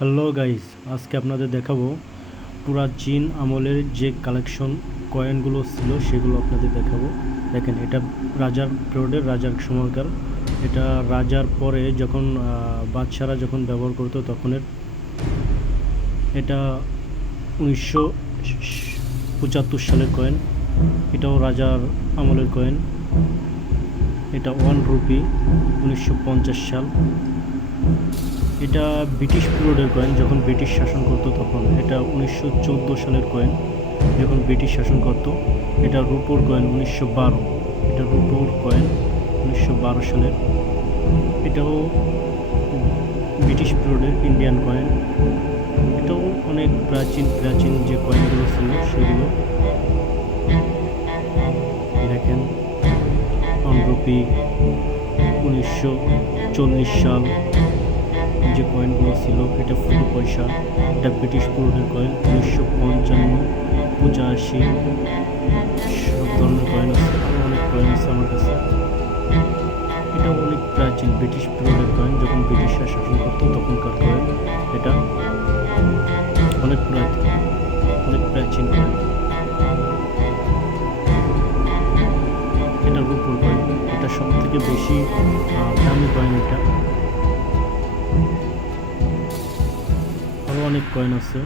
Hello guys, আজকে আপনাদের দেখাবো প্রাচীন আমলের যে কালেকশন কয়েনগুলো ছিল সেগুলো আপনাদের দেখাবো। দেখেন, এটা রাজার পিরিয়ডের, রাজার সময়কার। এটা রাজার পরে যখন বাদশারা যখন ব্যবহার করতো তখনের। এটা 1975 সালের কয়েন। এটাও রাজার আমলের কয়েন। এটা 1 রুপি, 1950 সাল। এটা ব্রিটিশ পিরিয়ডের কয়েন, যখন ব্রিটিশ শাসন করতো তখন। এটা 1914 সালের কয়েন, যখন ব্রিটিশ শাসন করতো। এটা রুপোর কয়েন 1912। এটা রুপোর কয়েন 1912 সালের। এটাও ব্রিটিশ পিরিয়ডের ইন্ডিয়ান কয়েন। এটাও অনেক প্রাচীন প্রাচীন যে কয়েনগুলো ছিল সেগুলো দেখেন। 1 রুপি, 1940 সাল যে কয়েনগুলো ছিল, এটা ফুটো পয়সা। এটা ব্রিটিশ পিরিয়ডের কয়েন, 1955, 85, সব ধরনের কয়েন আছে। আরও অনেক কয়েন আছে আমার কাছে। এটা অনেক প্রাচীন ব্রিটিশ পিরিয়ডের কয়েন, যখন ব্রিটিশরা শাসন করতো তখনকার কয়েন। এটা অনেক প্রাচীন, অনেক প্রাচীন কয়েন। এটা রূপোর কয়েন। এটা সব থেকে বেশি দামি কয়েন। এটা আরও অনেক কয়েন আছে।